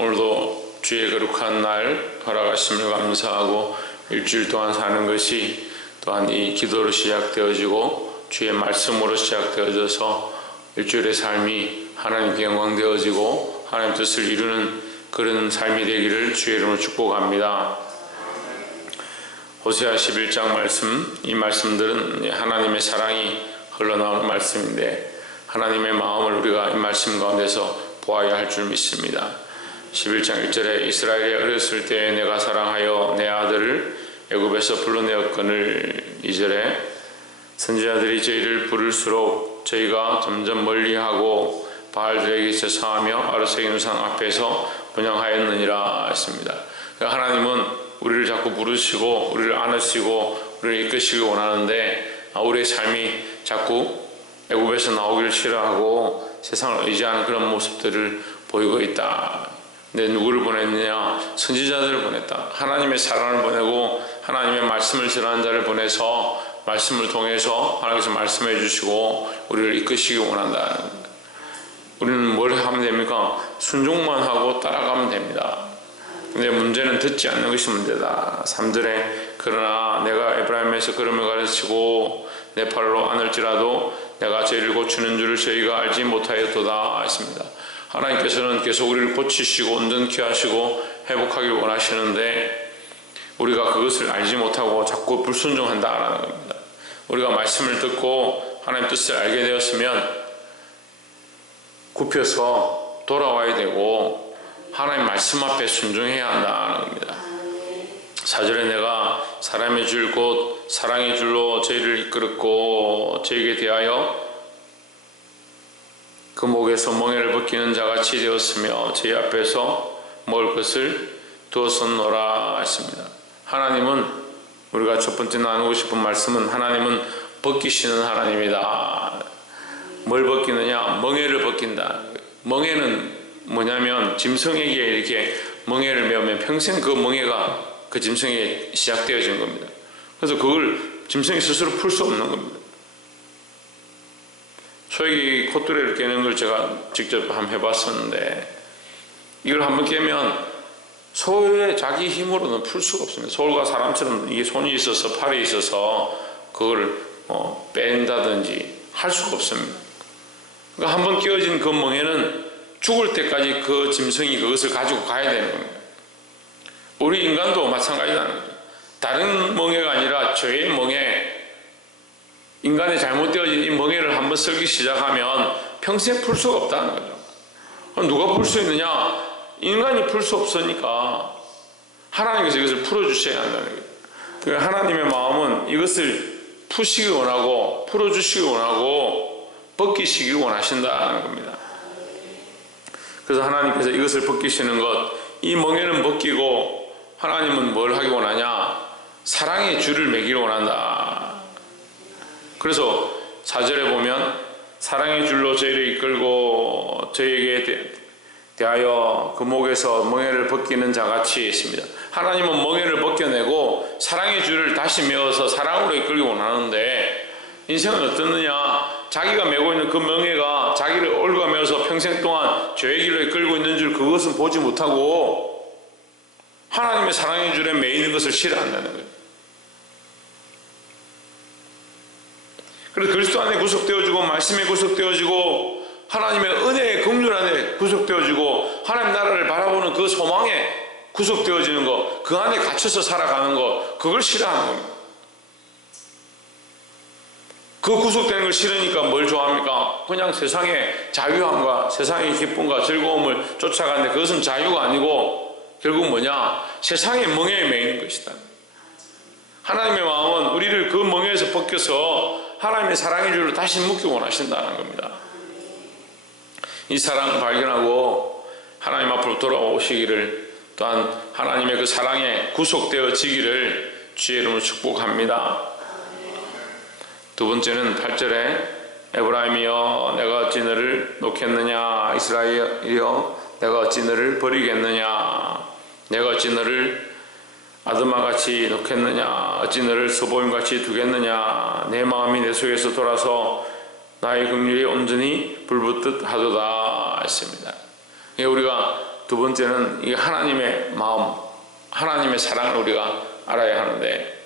오늘도 주의 거룩한 날 허락하심을 감사하고 일주일 동안 사는 것이 또한 이 기도로 시작되어지고 주의 말씀으로 시작되어져서 일주일의 삶이 하나님께 영광되어지고 하나님 뜻을 이루는 그런 삶이 되기를 주의 이름으로 축복합니다. 호세아 11장 말씀, 이 말씀들은 하나님의 사랑이 흘러나오는 말씀인데 하나님의 마음을 우리가 이 말씀 가운데서 보아야 할 줄 믿습니다. 11장 1절에 이스라엘이 어렸을 때 내가 사랑하여 내 아들을 애굽에서 불러내었거늘. 2절에 선지자들이 저희를 부를수록 저희가 점점 멀리하고 바알들에게 제사하며 아르세기 우상 앞에서 분향하였느니라 했습니다. 하나님은 우리를 자꾸 부르시고 우리를 안으시고 우리를 이끄시기 원하는데 우리의 삶이 자꾸 애굽에서 나오기를 싫어하고 세상을 의지하는 그런 모습들을 보이고 있다. 근데 누구를 보냈느냐? 선지자들을 보냈다. 하나님의 사랑을 보내고 하나님의 말씀을 전하는 자를 보내서 말씀을 통해서 하나님께서 말씀해 주시고 우리를 이끄시기 원한다. 우리는 뭘 하면 됩니까? 순종만 하고 따라가면 됩니다. 근데 문제는 듣지 않는 것이 문제다. 3절에 그러나 내가 에브라임에서 걸음을 가르치고 내 팔로 안을지라도 내가 저희를 고치는 줄을 저희가 알지 못하였도다 했습니다. 하나님께서는 계속 우리를 고치시고 온전케 하시고 회복하기를 원하시는데 우리가 그것을 알지 못하고 자꾸 불순종한다라는 겁니다. 우리가 말씀을 듣고 하나님 뜻을 알게 되었으면 굽혀서 돌아와야 되고 하나님 말씀 앞에 순종해야 한다는 겁니다. 4절에 내가 사람의 줄 곧 사랑의 줄로 저희를 이끌었고 저에게 대하여 그 목에서 멍에를 벗기는 자같이 되었으며 저희 앞에서 먹을 것을 두었었노라 했습니다. 하나님은 우리가 첫 번째 나누고 싶은 말씀은 하나님은 벗기시는 하나님이다. 뭘 벗기느냐? 멍에를 벗긴다. 멍에는 뭐냐면 짐승에게 이렇게 멍에를 메우면 평생 그 멍에가 그 짐승에 시작되어진 겁니다. 그래서 그걸 짐승이 스스로 풀 수 없는 겁니다. 소에게 콧뚜레를 깨는 걸 제가 직접 한번 해봤었는데 이걸 한번 깨면 소의 자기 힘으로는 풀 수가 없습니다. 소가 사람처럼 이게 손이 있어서 팔이 있어서 그걸 뺀다든지 할 수가 없습니다. 그러니까 한번 끼워진 그 멍에는 죽을 때까지 그 짐승이 그것을 가지고 가야 되는 겁니다. 우리 인간도 마찬가지라는 거죠. 다른 멍에가 아니라 저의 멍에, 인간의 잘못되어진 이 멍에를 한번 쓸기 시작하면 평생 풀 수가 없다는 거죠. 그럼 누가 풀 수 있느냐? 인간이 풀 수 없으니까 하나님께서 이것을 풀어주셔야 한다는 거예요. 그러니까 하나님의 마음은 이것을 푸시기 원하고 풀어주시기 원하고 벗기시기 원하신다는 겁니다. 그래서 하나님께서 이것을 벗기시는 것, 이 멍에는 벗기고 하나님은 뭘 하기 원하냐? 사랑의 줄을 매기를 원한다. 그래서 4절에 보면 사랑의 줄로 저희를 이끌고 저희에게 대하여 그 목에서 멍에를 벗기는 자같이 했습니다. 하나님은 멍에를 벗겨내고 사랑의 줄을 다시 메어서 사랑으로 이끌기 원하는데 인생은 어떻느냐? 자기가 메고 있는 그 멍에가 자기를 올가매어서 평생 동안 죄의 길로 이끌고 있는 줄 그것은 보지 못하고 하나님의 사랑의 줄에 매이는 것을 싫어한다는 거예요. 그래서 그리스도 안에 구속되어지고 말씀에 구속되어지고 하나님의 은혜의 긍휼 안에 구속되어지고 하나님 나라를 바라보는 그 소망에 구속되어지는 것, 그 안에 갇혀서 살아가는 것, 그걸 싫어하는 겁니다. 그 구속되는 걸 싫으니까 뭘 좋아합니까? 그냥 세상의 자유함과 세상의 기쁨과 즐거움을 쫓아가는데 그것은 자유가 아니고 결국 뭐냐? 세상의 멍에에 매이는 것이다. 하나님의 마음은 우리를 그 멍에에서 벗겨서 하나님의 사랑의 줄로 다시 묶기 원하신다는 겁니다. 이 사랑을 발견하고 하나님 앞으로 돌아오시기를 또한 하나님의 그 사랑에 구속되어지기를 주의 이름으로 축복합니다. 두 번째는 8절에 에브라임이여 내가 어찌 너를 놓겠느냐? 이스라엘이여 내가 어찌 너를 버리겠느냐? 내가 어찌 너를 아드마같이 놓겠느냐? 어찌 너를 서보임같이 두겠느냐? 내 마음이 내 속에서 돌아서 나의 긍휼이 온전히 불붙듯 하도다 했습니다. 우리가 두 번째는 이 하나님의 마음, 하나님의 사랑을 우리가 알아야 하는데,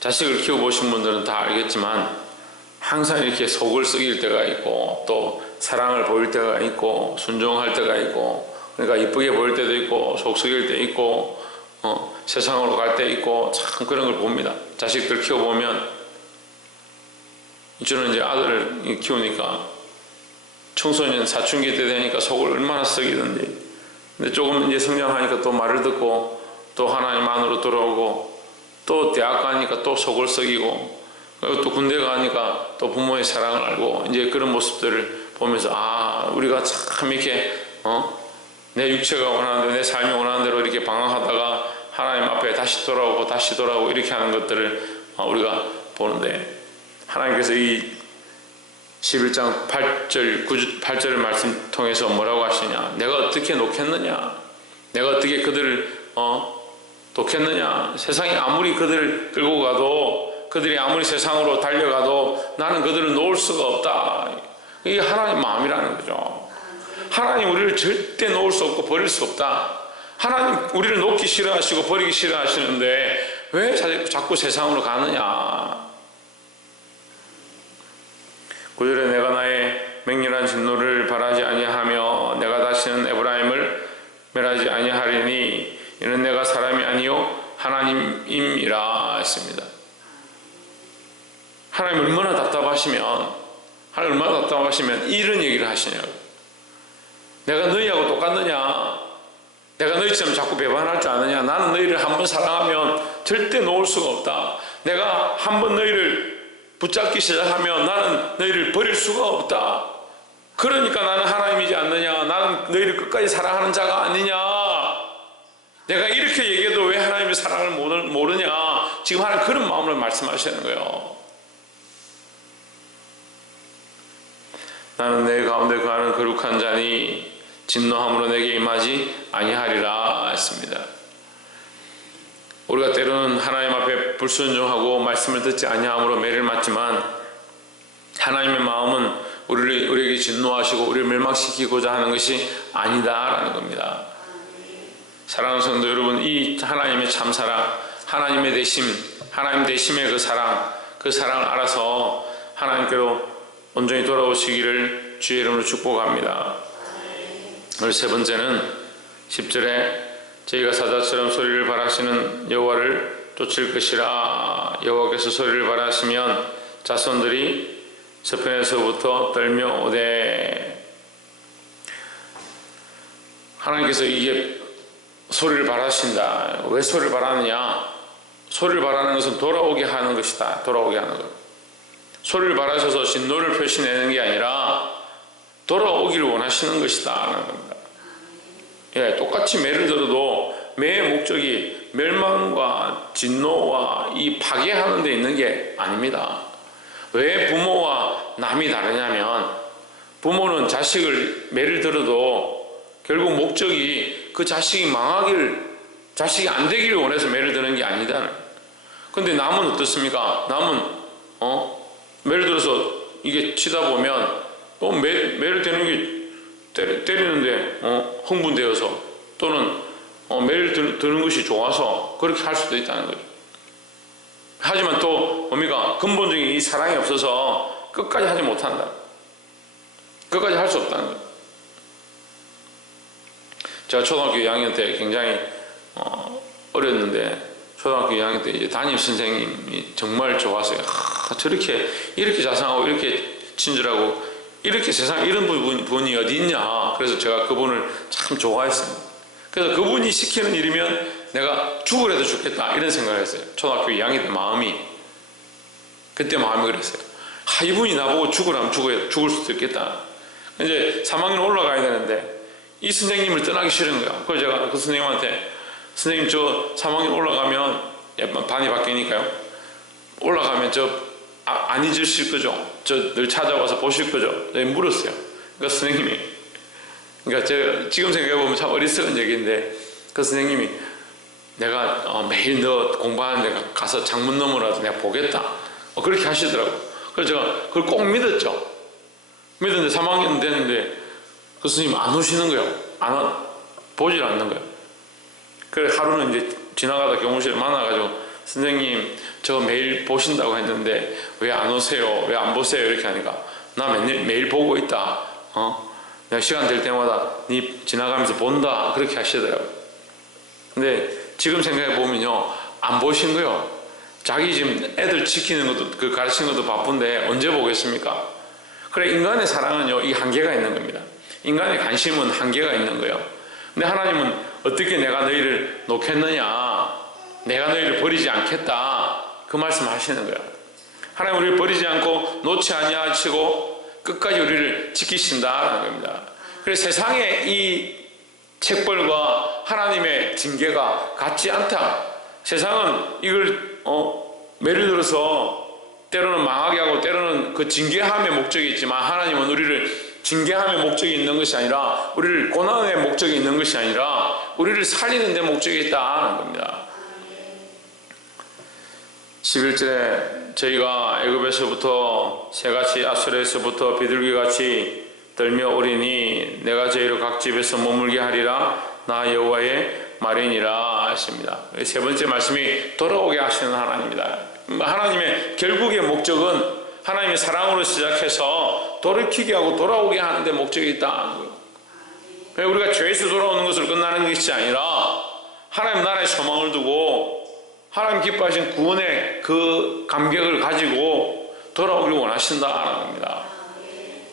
자식을 키워보신 분들은 다 알겠지만 항상 이렇게 속을 썩일 때가 있고 또 사랑을 보일 때가 있고 순종할 때가 있고, 그러니까 이쁘게 보일 때도 있고 속 썩일 때 있고 세상으로 갈 때 있고, 참 그런 걸 봅니다. 자식들 키워보면, 저는 이제 아들을 키우니까 청소년 사춘기 때 되니까 속을 얼마나 썩이는지, 근데 조금 이제 성장하니까 또 말을 듣고 또 하나님 안으로 돌아오고, 또 대학 가니까 또 속을 썩이고, 그리고 또 군대 가니까 또 부모의 사랑을 알고, 이제 그런 모습들을 보면서, 아, 우리가 참 이렇게 내 육체가 원하는 대로, 내 삶이 원하는 대로 이렇게 방황하다가 하나님 앞에 다시 돌아오고 이렇게 하는 것들을 우리가 보는데, 하나님께서 이 11장 8절의 말씀 통해서 뭐라고 하시냐, 내가 어떻게 놓겠느냐, 내가 어떻게 그들을 놓겠느냐, 세상이 아무리 그들을 끌고 가도, 그들이 아무리 세상으로 달려가도 나는 그들을 놓을 수가 없다. 이게 하나님 마음이라는 거죠. 하나님 우리를 절대 놓을 수 없고 버릴 수 없다. 하나님 우리를 놓기 싫어하시고 버리기 싫어하시는데 왜 자꾸 세상으로 가느냐. 9절에 내가 나의 맹렬한 진노를 바라지 아니하며 내가 다시는 에브라임을 멸하지 아니하리니 이는 내가 사람이 아니요 하나님임이라 했습니다. 하나님 얼마나 답답하시면 이런 얘기를 하시냐고. 내가 너희하고 똑같느냐, 내가 너희처럼 자꾸 배반할 줄 아느냐, 나는 너희를 한번 사랑하면 절대 놓을 수가 없다. 내가 한번 너희를 붙잡기 시작하면 나는 너희를 버릴 수가 없다. 그러니까 나는 하나님이지 않느냐, 나는 너희를 끝까지 사랑하는 자가 아니냐. 내가 이렇게 얘기해도 왜 하나님의 사랑을 모르냐. 지금 하나님 그런 마음으로 말씀하시는 거예요. 나는 내 가운데 거하는 거룩한 자니 진노함으로 내게 임하지 아니하리라 했습니다. 우리가 때로는 하나님 앞에 불순종하고 말씀을 듣지 아니함으로 매를 맞지만, 하나님의 마음은 우리에게 진노하시고 우리를 멸망시키고자 하는 것이 아니다라는 겁니다. 사랑하는 성도 여러분, 이 하나님의 참사랑, 하나님의 대심, 하나님 대심의 그 사랑을 알아서 하나님께로 온전히 돌아오시기를 주의 이름으로 축복합니다. 그리고 세 번째는 10절에 저희가 사자처럼 소리를 발하시는 여호와를 쫓을 것이라. 여호와께서 소리를 발하시면 자손들이 서편에서부터 떨며 오되. 하나님께서 이게 소리를 발하신다. 왜 소리를 발하느냐? 소리를 발하는 것은 돌아오게 하는 것이다. 돌아오게 하는 것. 소리를 발하셔서 진노를 표시내는 게 아니라 돌아오기를 원하시는 것이다 하는 겁니다. 예, 똑같이 매를 들어도 매의 목적이 멸망과 진노와 이 파괴하는 데 있는 게 아닙니다. 왜 부모와 남이 다르냐면, 부모는 자식을 매를 들어도 결국 목적이 그 자식이 자식이 안 되기를 원해서 매를 드는 게 아니다. 근데 남은 어떻습니까? 남은 매를 들어서 이게 치다 보면 또 매를 대는 게 때리는데 흥분되어서, 또는 매를 드는 것이 좋아서 그렇게 할 수도 있다는 거죠. 하지만 또 뭡니까? 근본적인 이 사랑이 없어서 끝까지 하지 못한다. 끝까지 할 수 없다는 거죠. 제가 초등학교 2학년 때 굉장히 어렸는데, 초등학교 2학년 때 이제 담임 선생님이 정말 좋았어요. 저렇게 이렇게 자상하고 이렇게 친절하고 이렇게 세상에 이런 분이 어디 있냐. 그래서 제가 그분을 참 좋아했습니다. 그래서 그분이 시키는 일이면 내가 죽으라도 죽겠다 이런 생각을 했어요. 초등학교 2학년 때 그때 마음이 그랬어요. 이분이 나보고 죽으라면 죽을 수도 있겠다. 이제 3학년 올라가야 되는데 이 선생님을 떠나기 싫은 거야. 그래서 제가 그 선생님한테, 선생님 저 3학년 올라가면, 반이 바뀌니까요, 올라가면 안 잊으실 거죠? 저 늘 찾아와서 보실 거죠? 내가 물었어요. 그러니까 선생님이, 그러니까 제가 지금 생각해보면 참 어리석은 얘기인데, 그 선생님이 내가 매일 너 공부하는 데 가서 창문 너머라도 내가 보겠다. 그렇게 하시더라고. 그래서 제가 그걸 꼭 믿었죠. 믿었는데 3학년 됐는데 그 선생님 안 오시는 거예요. 보질 않는 거예요. 그래 하루는 이제 지나가다 교무실에 만나가지고 선생님 저 매일 보신다고 했는데 왜 안 오세요? 왜 안 보세요? 이렇게 하니까 나 매일 보고 있다. 내가 시간 될 때마다 네 지나가면서 본다. 그렇게 하시더라고요. 근데 지금 생각해 보면요, 안 보신 거요. 자기 지금 애들 지키는 것도 그 가르치는 것도 바쁜데 언제 보겠습니까? 그래 인간의 사랑은요 이 한계가 있는 겁니다. 인간의 관심은 한계가 있는 거예요. 근데 하나님은 어떻게 내가 너희를 놓겠느냐, 내가 너희를 버리지 않겠다, 그 말씀 하시는 거예요. 하나님 우리를 버리지 않고 놓지 아니하시고 끝까지 우리를 지키신다라는 겁니다. 그래서 세상의 이 책벌과 하나님의 징계가 같지 않다. 세상은 이걸 매를 들어서 때로는 망하게 하고 때로는 그 징계함의 목적이 있지만, 하나님은 우리를 징계함의 목적이 있는 것이 아니라, 우리를 고난의 목적이 있는 것이 아니라 우리를 살리는 데 목적이 있다는 겁니다. 11절에 저희가 애굽에서부터 새같이 아수르에서부터 비둘기같이 떨며 오리니 내가 저희를 각 집에서 머물게 하리라. 나 여호와의 말이니라 하십니다. 세 번째 말씀이 돌아오게 하시는 하나님입니다. 하나님의 결국의 목적은 하나님의 사랑으로 시작해서 돌이키게 하고 돌아오게 하는 데 목적이 있다. 우리가 죄에서 돌아오는 것으로 끝나는 것이 아니라 하나님 나라의 소망을 두고 하나님 기뻐하신 구원의 그 감격을 가지고 돌아오기를 원하신다는 겁니다.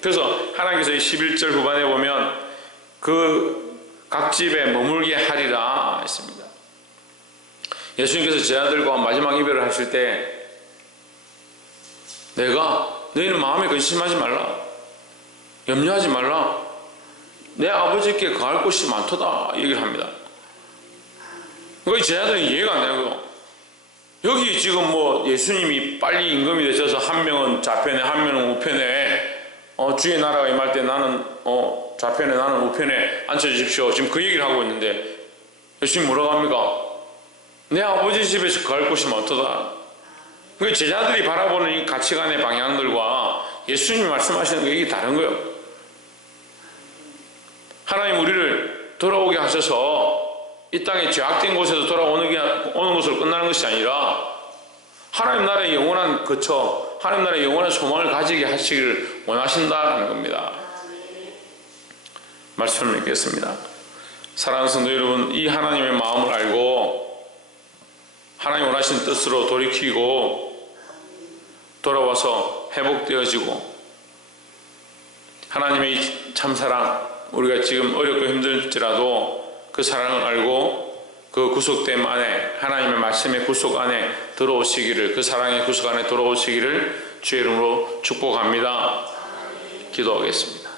그래서 하나님께서 11절 후반에 보면 그 각 집에 머물게 하리라 했습니다. 예수님께서 제자들과 마지막 이별을 하실 때 내가 너희는 마음에 근심하지 말라, 염려하지 말라, 내 아버지께 거할 곳이 많도다 얘기를 합니다. 그러니까 제자들이 이해가 안 되고, 여기 지금 뭐 예수님이 빨리 임금이 되셔서 한 명은 좌편에 한 명은 우편에 주의 나라가 임할 때 나는 좌편에 나는 우편에 앉혀주십시오, 지금 그 얘기를 하고 있는데 예수님 뭐라고 합니까? 내 아버지 집에서 거할 곳이 많도다. 그 제자들이 바라보는 이 가치관의 방향들과 예수님이 말씀하시는 게 이게 다른 거예요. 하나님 우리를 돌아오게 하셔서 이 땅에 죄악된 곳에서 오는 것으로 끝나는 것이 아니라 하나님 나라의 영원한 거처, 하나님 나라의 영원한 소망을 가지게 하시기를 원하신다는 겁니다. 말씀을 읽겠습니다. 사랑하는 성도 여러분, 이 하나님의 마음을 알고 하나님 원하시는 뜻으로 돌이키고 돌아와서 회복되어지고, 하나님의 참사랑, 우리가 지금 어렵고 힘들지라도 그 사랑을 알고 그 구속됨 안에, 하나님의 말씀의 구속 안에 들어오시기를, 그 사랑의 구속 안에 들어오시기를 주의 이름으로 축복합니다. 기도하겠습니다.